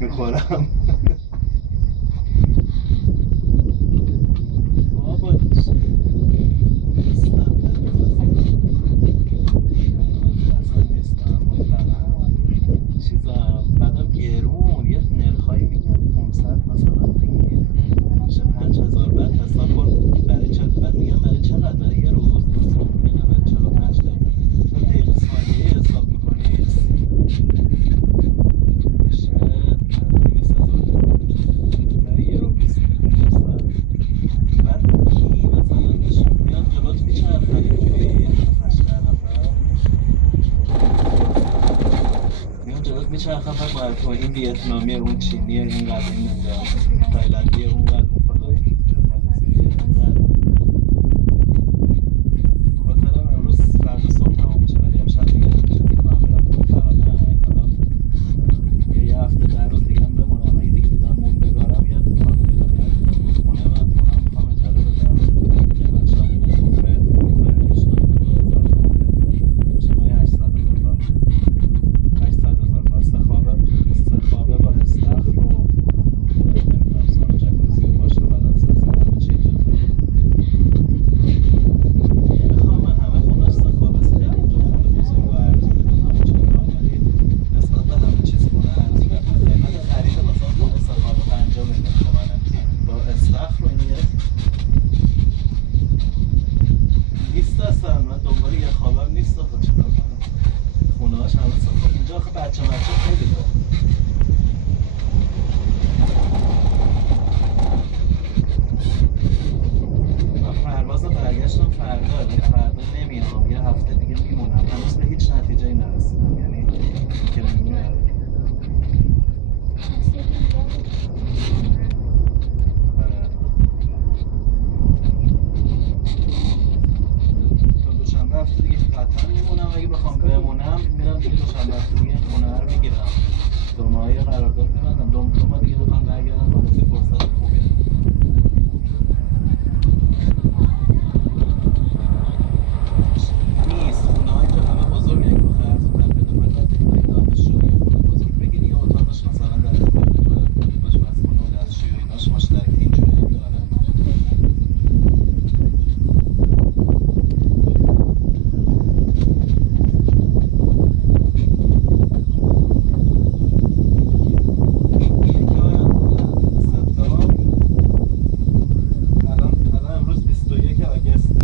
میخورم میچرخم باید تو این ویتنامی اون چینی اینقدر این تایلندی اونقدر اون فضای مالزیایی اینقدر خاطرم امروز فردا صبح تمام میشه ولی امشب دیگه من میرم خود فرانک حالا یه هفته در روز دیگه هم بمونم اگه دیگه دیدم موندگارم یه خانم میدم یه خونه من میخوام اجاره بدم که من شام خوبه میشنم 2000 میشه ماه 800,000 استخوابه با استخر رو نمیدونم سان جکوزی و باشه و بدنسازی و همه چی میخوام من همه خونه استخوابه است خیلی اونجا خونه بزرگ و ارزونه نمیدونم چرا ولی نسبت به همه چیز خونه ارزونه قیمت خرید مثلا خونه استخوابه 50 میلیون تومنه با استخر رو اینه نیست اصلا من دنبال یه خوابم نیست آخه چیکار کنم خونه هاش همه استخواب اینجا آخه بچه خیلی داره پرواز برگشتم فردا نمیام یه هفته دیگه میمونم هنوز به هیچ نتیجه‌ای نرسیدم یعنی که نمی‌دونم تا دوشنبه هفته دیگه قطعا میمونم اگه بخوام بمونم میرم دیگه دوشنبه هفته دیگه خونه رو میگیرم 2 ماهه قرارداد می‌بندم 2 ماه دیگه بخوام برگردم حالا فرصت خوبیه I guess